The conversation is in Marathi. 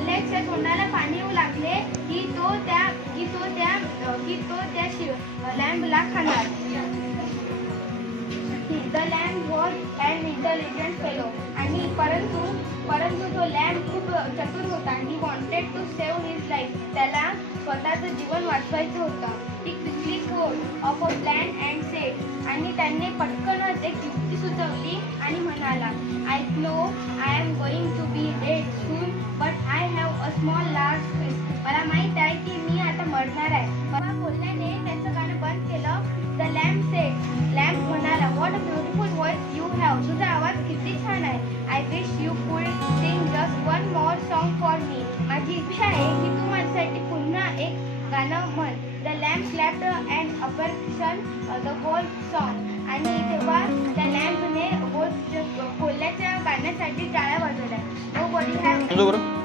कोल्हेच्या तोंडाला पाणी येऊ लागले की तो त्या की तो त्या की तो त्या शिव लॅम्बला खाणार. The lamb was and intelligent fellow आणि परंतु परंतु तो लॅम्ब खूप चतुर होता he wanted to save his life त्याला स्वतःचं जीवन वाचवायचं होतं. ती quickly thought of a plan and said आणि त्यांनी पटकनच एक युक्ती सुचवली आणि म्हणाला I know I am going to be date small large face मला माहीत आहे की मी आता मरणार आहे. मला बोलल्याने त्यांचं गाणं बंद केलं. द लॅम्प सेट लॅम्प म्हणाला what a beautiful voice you have तुझा आवाज किती छान आहे. I wish you could sing just one more song for me माझी इच्छा आहे की तू माझ्यासाठी पुन्हा एक गाणं म्हण. The lamb slapped and apportion the whole song आणि तेव्हा त्या लॅम्पने होल कोल्ह्याच्या गाण्यासाठी टाळ्या वाजवल्या. Know body have